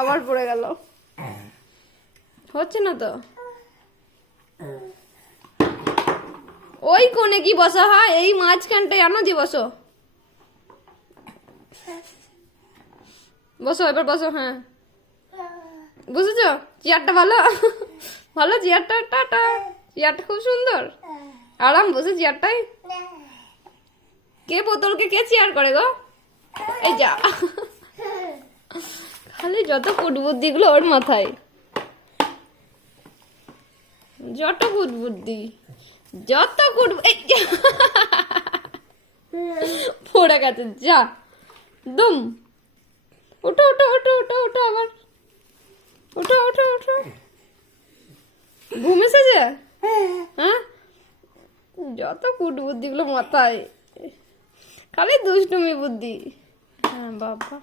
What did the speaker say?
আবার পড়ে গেল। হচ্ছে না তো। ওই কোণে কি বসা হয়? এই মাঝখানটায় আনো যে বসো। বসো এবার বসো। হ্যাঁ বুঝেছো? চেয়ারটা ভালো, ভালো চেয়ারটা। টাটা। চেয়ারটা খুব সুন্দর, আরাম বসে চেয়ারটাই। কে বোতলকে কে চেয়ার করে গো? এই যা, খালি যত কুটবুদ্ধি গুলো ওর মাথায়, যত কুটবুদ্ধি, যত কুট। পড়ে গেছে যা। দুম। ওঠো ওঠো ওঠো ওঠো ওঠো আবার। ওঠো ওঠো ওঠো। ঘুম এসেছে? হ্যাঁ, যত কুটবুদ্ধি গুলো মাথায়, খালি দুষ্টুমি বুদ্ধি। হ্যাঁ বাবা।